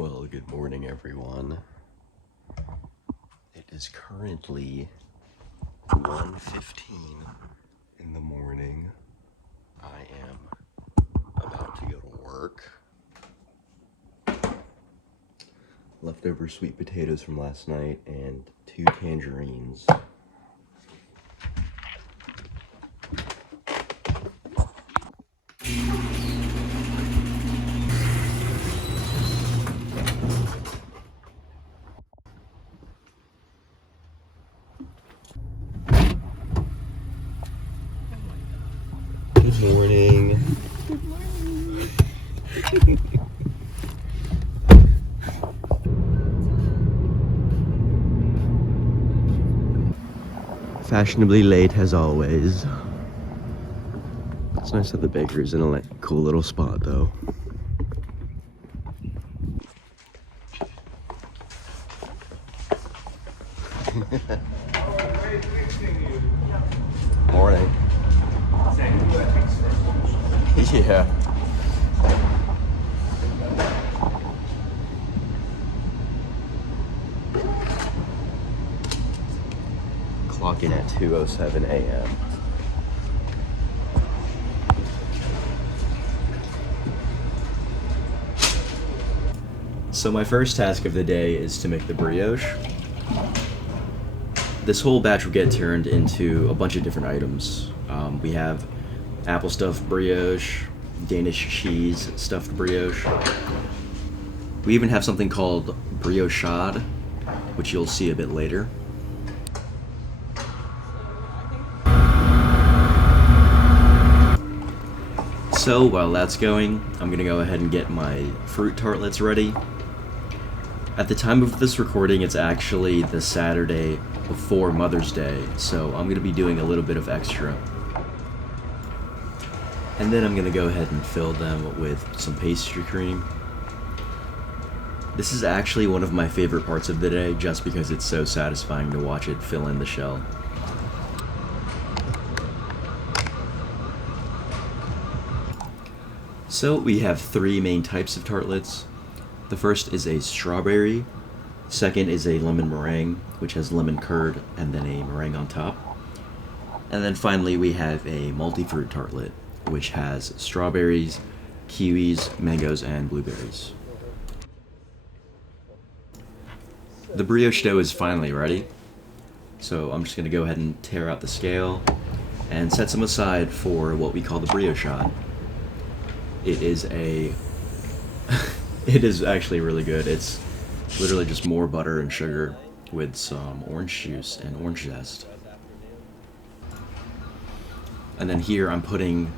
Well, good morning, everyone. It is currently 1:15 in the morning. I am about to go to work. Leftover sweet potatoes from last night and 2 tangerines. Good morning. Good morning. Fashionably late as always. It's nice that the baker's in a cool little spot though. Morning. Yeah. Clocking at 2:07 a.m. So my first task of the day is to make the brioche. This whole batch will get turned into a bunch of different items. We have apple stuffed brioche, Danish cheese stuffed brioche. We even have something called briochade, which you'll see a bit later. So while that's going, I'm gonna go ahead and get my fruit tartlets ready. At the time of this recording, it's actually the Saturday before Mother's Day, so I'm gonna be doing a little bit of extra. And then I'm gonna go ahead and fill them with some pastry cream. This is actually one of my favorite parts of the day, just because it's so satisfying to watch it fill in the shell. So we have 3 main types of tartlets. The first is a strawberry, second is a lemon meringue, which has lemon curd and then a meringue on top. And then finally we have a multi-fruit tartlet, which has strawberries, kiwis, mangoes, and blueberries. The brioche dough is finally ready, so I'm just going to go ahead and tear out the scale and set some aside for what we call the briochade. It is it is actually really good. It's literally just more butter and sugar with some orange juice and orange zest. And then here I'm putting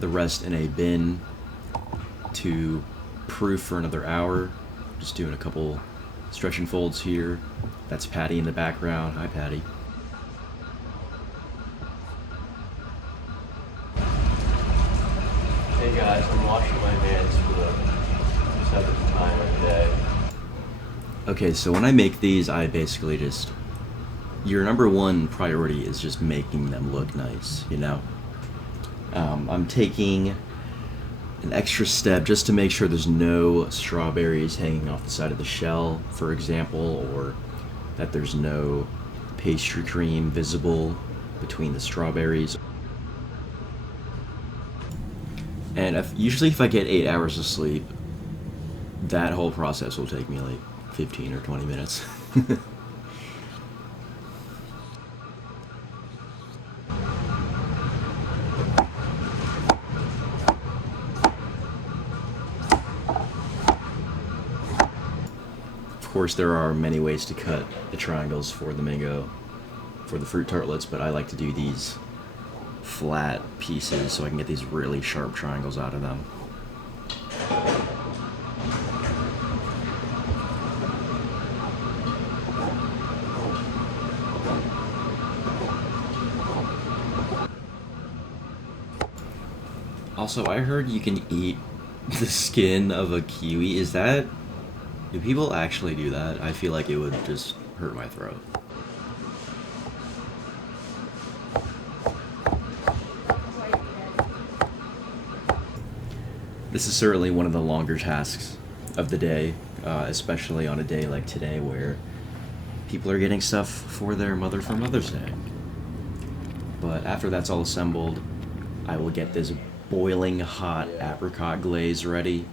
the rest in a bin to proof for another hour. Just doing a couple stretch and folds here. That's Patty in the background. Hi, Patty. Hey guys, I'm washing my hands for the 7th time of the day. Okay, so when I make these, I basically just... Your number one priority is just making them look nice, you know? I'm taking an extra step just to make sure there's no strawberries hanging off the side of the shell, for example, or that there's no pastry cream visible between the strawberries. And usually if I get 8 hours of sleep, that whole process will take me like 15 or 20 minutes. Of course, there are many ways to cut the triangles for the fruit tartlets, but I like to do these flat pieces so I can get these really sharp triangles out of them. Also, I heard you can eat the skin of a kiwi. Do people actually do that? I feel like it would just hurt my throat. This is certainly one of the longer tasks of the day. especially on a day like today where people are getting stuff for their mother for Mother's Day. But after that's all assembled, I will get this boiling hot apricot glaze ready,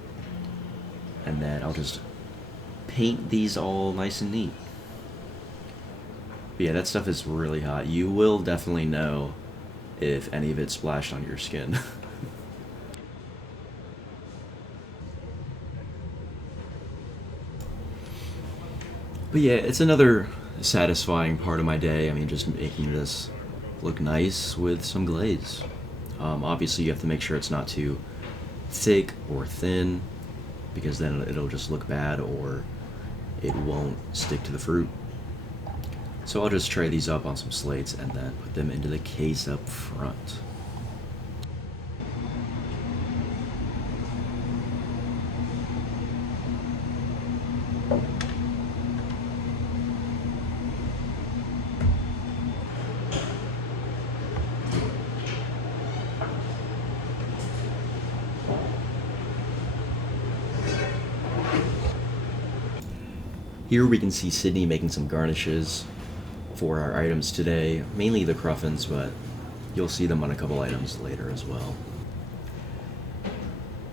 and then I'll just paint these all nice and neat. But yeah, that stuff is really hot. You will definitely know if any of it splashed on your skin. But yeah, it's another satisfying part of my day. I mean, just making this look nice with some glaze. Obviously, you have to make sure it's not too thick or thin, because then it'll just look bad or it won't stick to the fruit. So I'll just tray these up on some slates and then put them into the case up front. Here we can see Sydney making some garnishes for our items today, mainly the Cruffins, but you'll see them on a couple items later as well.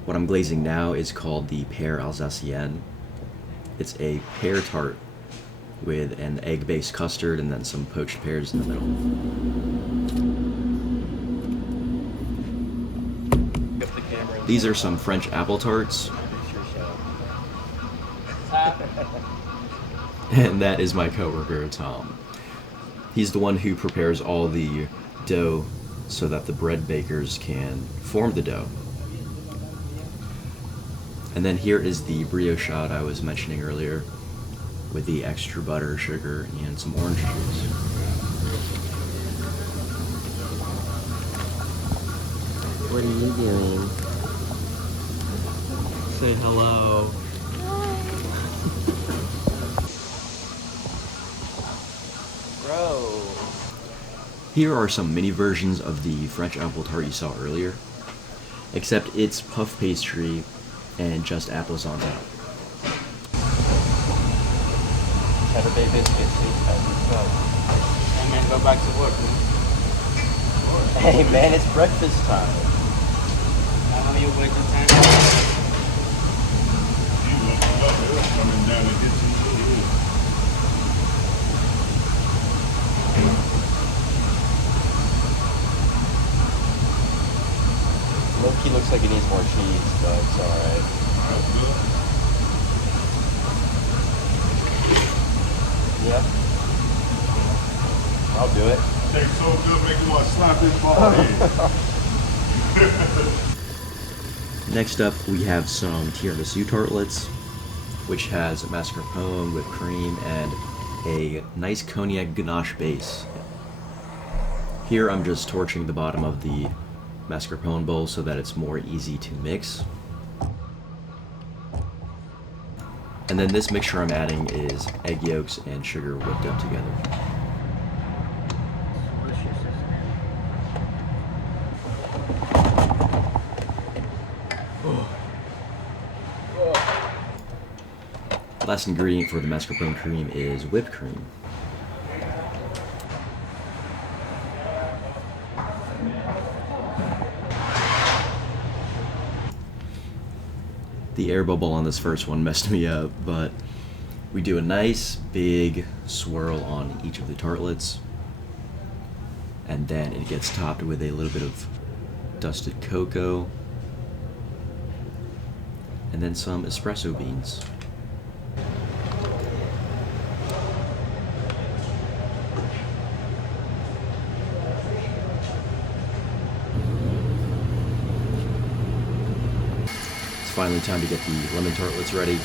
What I'm glazing now is called the Pear Alsacienne. It's a pear tart with an egg-based custard and then some poached pears in the middle. These are some French apple tarts. And that is my coworker, Tom. He's the one who prepares all the dough so that the bread bakers can form the dough. And then here is the brioche shot I was mentioning earlier with the extra butter, sugar, and some orange juice. What are you doing? Say hello. Bro. Here are some mini versions of the French apple tart you saw earlier, except it's puff pastry and just apples on top. Cheddar Bay biscuits. Hey man, go back to work, man. Hey man, it's breakfast time. I know you're wasting time. Coming down to get some food. Loki looks like it needs more cheese, but it's alright. That's good. Yep. I'll do it. Tastes so good, make you want to slap his ball in. Next up, we have some tiramisu tartlets, which has mascarpone, whipped cream, and a nice cognac ganache base. Here I'm just torching the bottom of the mascarpone bowl so that it's more easy to mix. And then this mixture I'm adding is egg yolks and sugar whipped up together. Last ingredient for the mascarpone cream is whipped cream. The air bubble on this first one messed me up, but we do a nice big swirl on each of the tartlets, and then it gets topped with a little bit of dusted cocoa, and then some espresso beans. Finally time to get the lemon tartlets ready.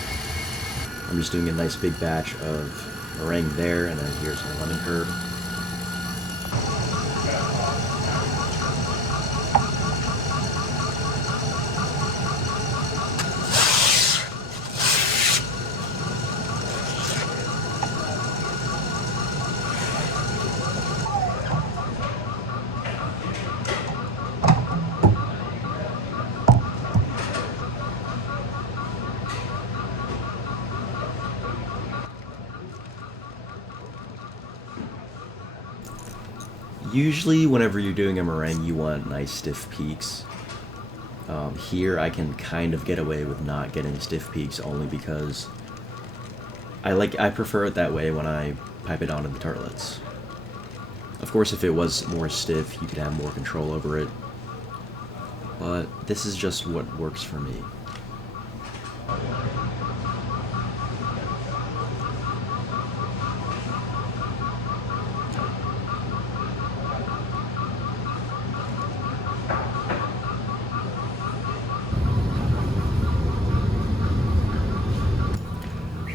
I'm just doing a nice big batch of meringue there, and then here's my lemon curd. Usually whenever you're doing a meringue, you want nice stiff peaks. Here I can kind of get away with not getting stiff peaks only because I prefer it that way when I pipe it onto the tartlets. Of course, if it was more stiff, you could have more control over it, but this is just what works for me.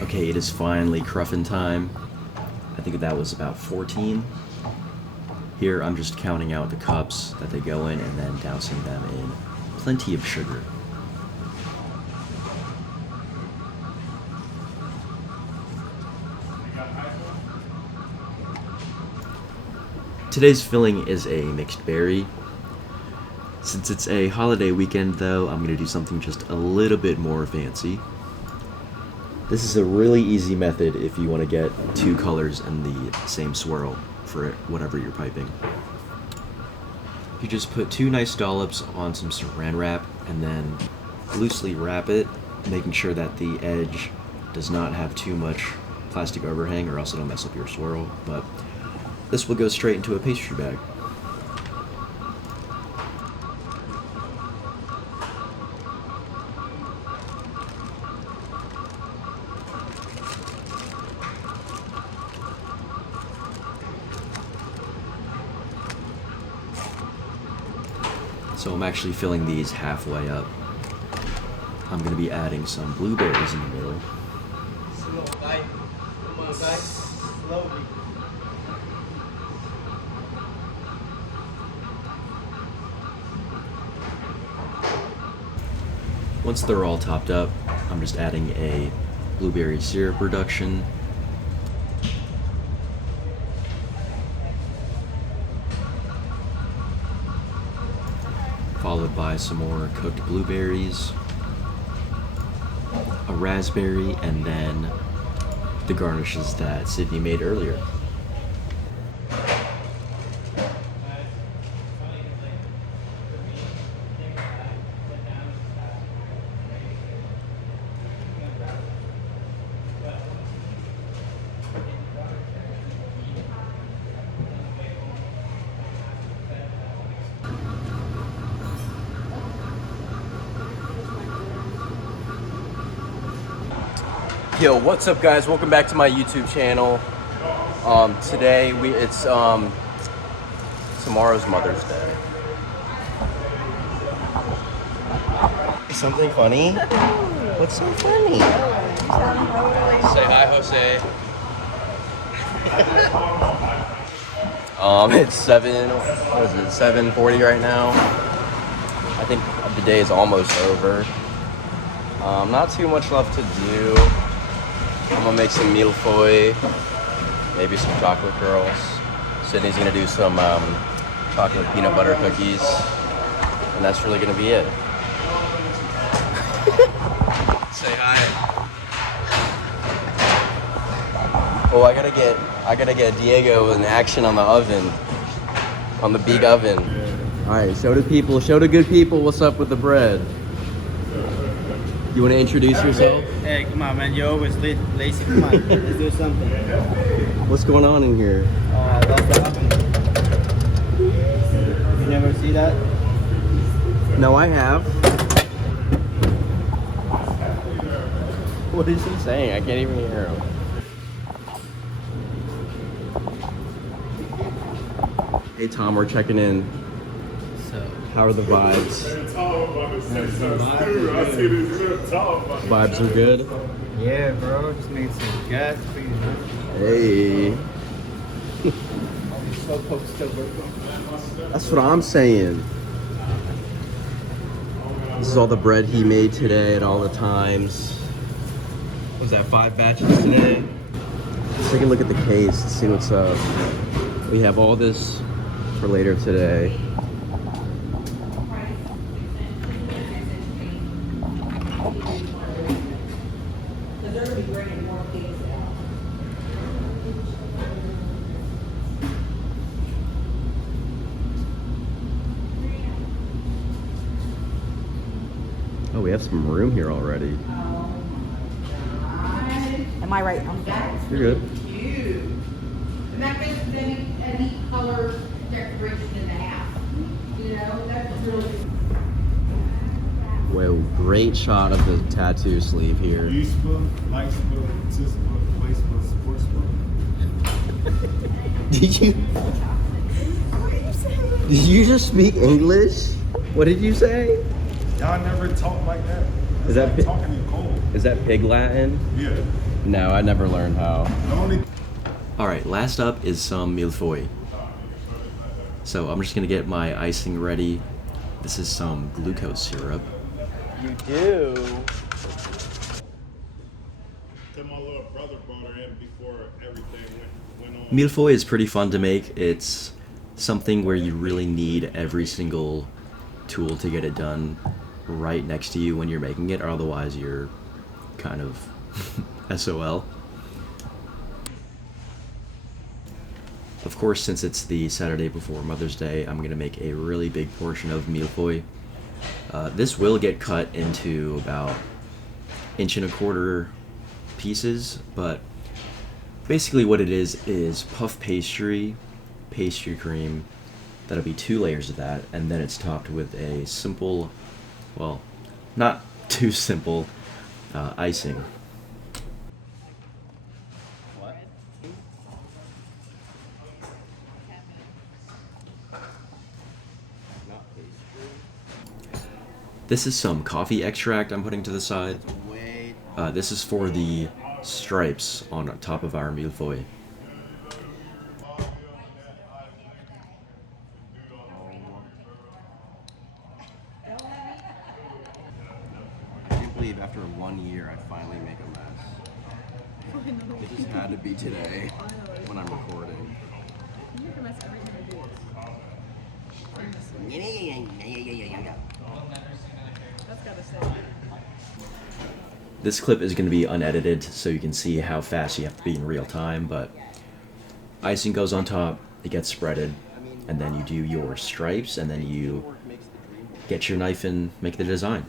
Okay, it is finally Cruffin time. I think that was about 14. Here, I'm just counting out the cups that they go in and then dousing them in plenty of sugar. Today's filling is a mixed berry. Since it's a holiday weekend though, I'm going to do something just a little bit more fancy. This is a really easy method if you want to get two colors in the same swirl for whatever you're piping. You just put 2 nice dollops on some saran wrap and then loosely wrap it, making sure that the edge does not have too much plastic overhang or else it'll mess up your swirl, but this will go straight into a pastry bag. So I'm actually filling these halfway up. I'm going to be adding some blueberries in the middle. Slow, guy. Come on, guy. Slowly. Once they're all topped up, I'm just adding a blueberry syrup reduction. Followed by some more cooked blueberries, a raspberry, and then the garnishes that Sydney made earlier. Yo, what's up guys? Welcome back to my YouTube channel. Today it's tomorrow's Mother's Day. Something funny? What's so funny? Say hi, Jose. It's 7:40 right now. I think the day is almost over. Not too much left to do. I'm gonna make some mille-feuille, maybe some chocolate curls. Sydney's gonna do some chocolate peanut butter cookies, and that's really gonna be it. Say hi. Oh, I gotta get Diego in action on the oven, on the big oven. All right, show the good people what's up with the bread. You want to introduce yourself? Hey, come on, man. You're always lazy. Come on, let's do something. What's going on in here? That's the oven. You never see that? No, I have. What is he saying? I can't even hear him. Hey Tom, we're checking in. So, How are the vibes? Vibes are good? yeah, bro. Just made some gas for you. Hey. I'll be so posted over. That's what I'm saying. This is all the bread he made today at all the times. What was that, 5 batches today? Let's take a look at the case and see what's up. We have all this for later today. Oh, we have some room here already. Am I right? You're good. And that makes any color decoration in the house. You know, that's really. Whoa, great shot of the tattoo sleeve here. East book, light book, tis book, place book, sports book. Did you just speak English? What did you say? Y'all never talk like that. Is that like talking in cold? Is that pig Latin? Yeah. No, I never learned how. The only All right, last up is some mille-feuille. So I'm just gonna get my icing ready. This is some glucose syrup. You do? till my little brother brought her in before everything went on. Mille-feuille is pretty fun to make. It's something where you really need every single tool to get it done right next to you when you're making it, or otherwise you're kind of SOL. Of course, since it's the Saturday before Mother's Day, I'm going to make a really big portion of mille-feuille. This will get cut into about 1.25 inch pieces, but basically what it is puff pastry cream. That'll be 2 layers of that, and then it's topped with a simple, well, not too simple, icing. This is some coffee extract I'm putting to the side. This is for the stripes on top of our mille-feuille. I can't believe after 1 year I finally make a mess. It just had to be today when I'm recording. You make a mess every time I do this. That's gotta say. This clip is going to be unedited, so you can see how fast you have to be in real time, but icing goes on top, it gets spreaded, and then you do your stripes, and then you get your knife and make the design.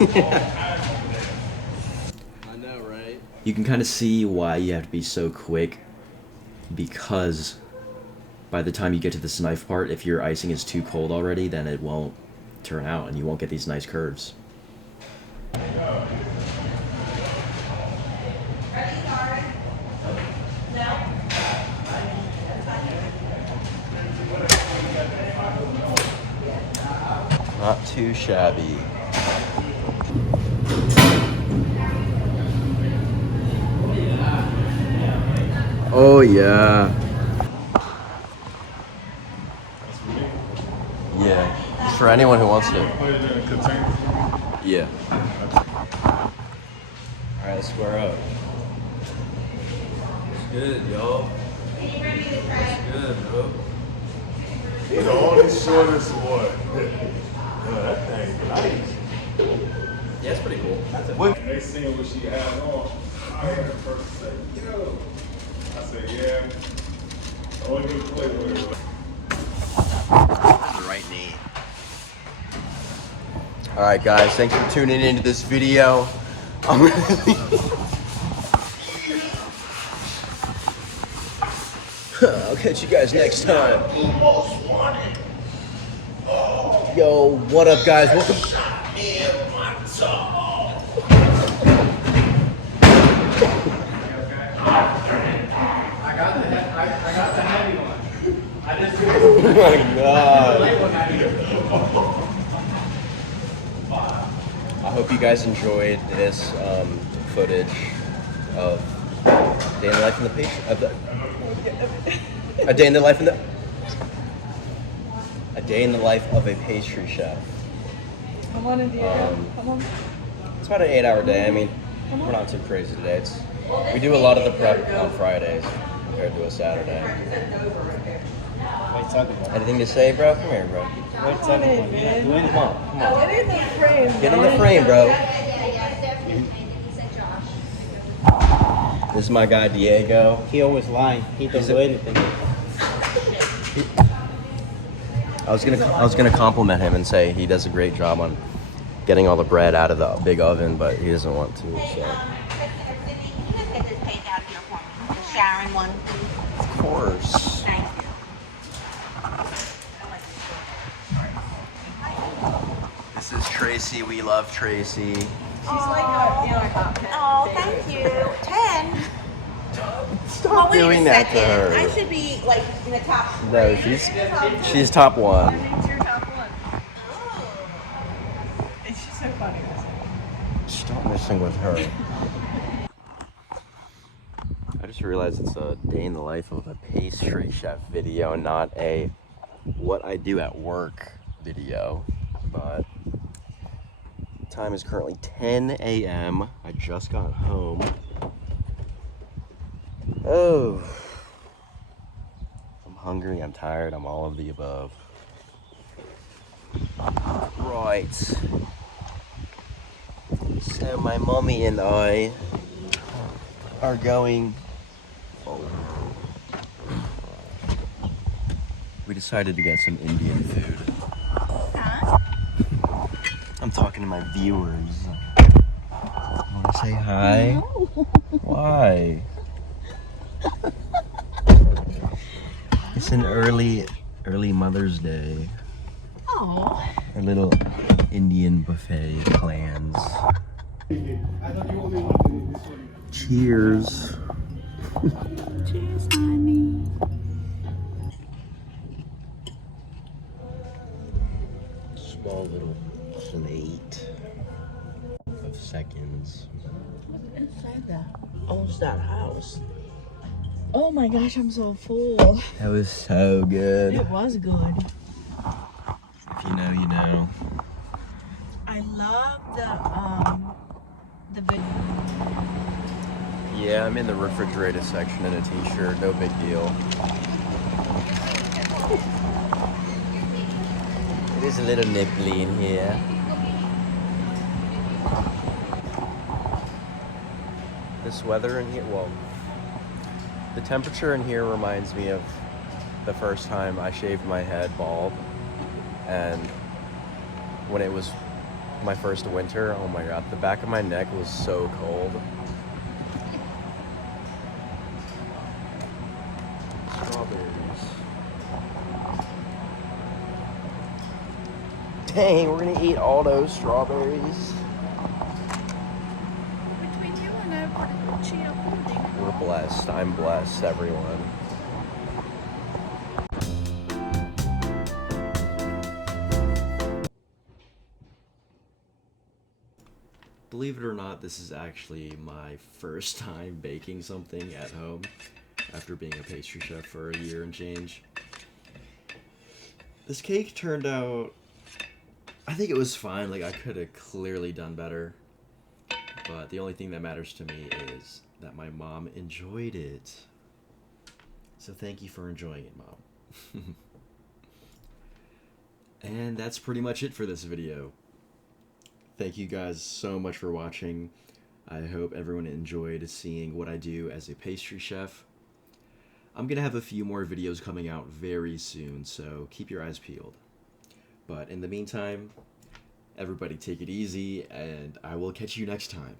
I know, right? You can kind of see why you have to be so quick, because by the time you get to this knife part, if your icing is too cold already, then it won't turn out and you won't get these nice curves. Not too shabby. Oh yeah. Yeah. It's for anyone who wants to. Put it in a container. Yeah. Alright, let's square up. It's good, y'all. It's good, bro. You know, all this shortest one. That thing nice. Yeah, it's pretty cool. That's it. When they seen what she had on, I heard her first say, yo. I said, yeah. I want you to play with it. The right knee. Alright guys, thanks for tuning into this video. I'll catch you guys next time. Yo, what up guys? Welcome. I got the heavy one. I just Oh my god. I hope you guys enjoyed this footage of day in the life in the a day in the life in the a day in the life of a pastry chef. Come on, Diego. Come on. It's about an 8-hour day. I mean, we're not too crazy today. We do a lot of the prep on Fridays compared to a Saturday. What you talking about? Anything to say, bro? Come here, bro. What you talking about? You're not doing it. Come on, come on. Get in the frame. Get in the frame, bro. This is my guy, Diego. He always lying. He don't do anything. I was gonna compliment him and say he does a great job on getting all the bread out of the big oven, but he doesn't want to. So. Get this page out of here for me. The Sharon one. Of course. Thank you. This is Tracy. We love Tracy. She's like a top 10. Oh, thank you. 10. Stop doing that to her. I should be like in the top. No, she's top one. It's your top one. It's just so funny. Stop messing with her. I just realized it's a day in the life of a pastry chef video, not a what I do at work video. But time is currently 10 a.m. I just got home. Oh, I'm hungry, I'm tired, I'm all of the above. Right. So my mommy and I are going. We decided to get some Indian food. I'm talking to my viewers. Want to say hi? No. Why? It's an early Mother's Day. Oh. Our little Indian buffet plans. Cheers. Cheers, honey. Small little plate of seconds. Inside that owns that house. Oh my gosh, I'm so full. That was so good. It was good. If you know, you know. I love the video. Yeah, I'm in the refrigerated section in a t-shirt. No big deal. It is a little nipply in here. This weather in here, well, the temperature in here reminds me of the first time I shaved my head bald, and when it was my first winter, oh my god, the back of my neck was so cold. Strawberries. Dang, we're gonna eat all those strawberries. Between you and I, we're chia pudding. We're blessed. I'm blessed, everyone. Believe it or not, this is actually my first time baking something at home after being a pastry chef for a year and change. This cake turned out, I think it was fine. Like, I could have clearly done better. But the only thing that matters to me is that my mom enjoyed it. So thank you for enjoying it, Mom. And that's pretty much it for this video. Thank you guys so much for watching. I hope everyone enjoyed seeing what I do as a pastry chef. I'm gonna have a few more videos coming out very soon, so keep your eyes peeled. But in the meantime, everybody take it easy, and I will catch you next time.